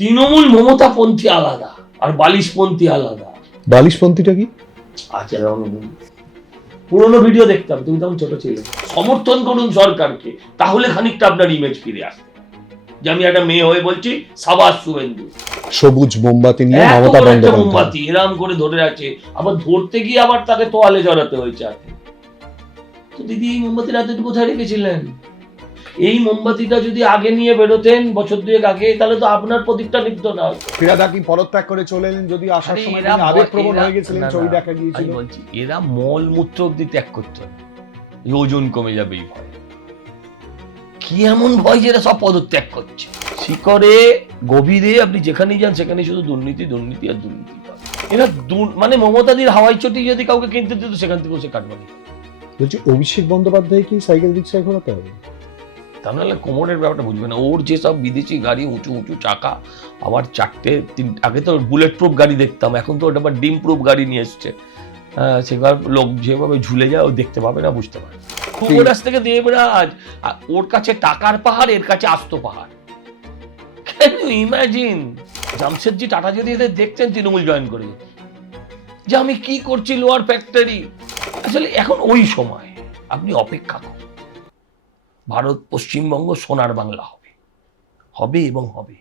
তৃণমূল মমতাপন্থী আলাদা আর বালিশপন্থী আলাদা। বালিশপন্থীটা কি? আচ্ছা, পুরোনো ভিডিও দেখতাম, তুমি তখন ছোট ছিলে। সমর্থন করুন সরকারকে, তাহলে খানিকটা আপনার ইমেজ ফিরে আসবে। যে আমি একটা মেয়ে হয়ে বলছি, সাবাস শুভেন্দু। সবুজ মোমবাতি নিয়ে এত মমতা বড় একটা বন্দ্যোপাধ্যায় মোমবাতি এরাম করে ধরে আছে, আবার ধরতে গিয়ে আবার তাকে তোয়ালে জড়াতে হয়েছে। তো দিদি এই মোমবাতির হাতে কোথায় রেখেছিলেন? এই মোমবাতিটা যদি আগে নিয়ে বেরোতেন বছর দুয়েক আগে, তাহলে তো আপনার প্রদীপটা নিভত না। ফিরাদা কি পদত্যাগ করে চলে এলেন, যদি আসার সময় তিনি আবেগপ্রবণ হয়ে গেছিলেন, ছবি দেখা গিয়েছিল। আমি বলছি এরা মল মূত্র অব্দি ত্যাগ করতো না, ওজন কমে যাবে এই ভয়। কি এমন ভয় যে এরা সব পদত্যাগ করছে? শিকড়ে গভীরে আপনি যেখানেই যান সেখানে শুধু দুর্নীতি দুর্নীতি আর দুর্নীতি। এরা মানে মমতাদির হাওয়াই চটি যদি কাউকে কিনতে দিত, সেখান থেকে সে কাটবানি। বলছি অভিষেক বন্দ্যোপাধ্যায় কি সাইকেল রিক্সায় ঘোরাতে হবে? তা নাহলে কোমরের ব্যাপারটা বুঝবে না। ওর যেসব বিদেশি গাড়ি, উঁচু উঁচু চাকা, আবার আগে তো বুলেট প্রুফ গাড়ি দেখতাম, এখন তো ওটা আবার ডিম প্রুফ গাড়ি নিয়ে এসছে। সেবার লোক যেভাবে ঝুলে যায় ও দেখতে পাবে না, বুঝতে পারে। যুবরাজ থেকে দেবরাজ, ওর কাছে টাকার পাহাড়, এর কাছে আস্ত পাহাড়। Can you imagine? Jamshedji Tata যদি এদের দেখতেন তৃণমূল জয়েন করে, যে আমি কি করছি লোয়ার ফ্যাক্টরি। আসলে এখন ওই সময়, আপনি অপেক্ষা করুন। ভারত পশ্চিমবঙ্গ সোনার বাংলা হবে, হবে এবং হবে।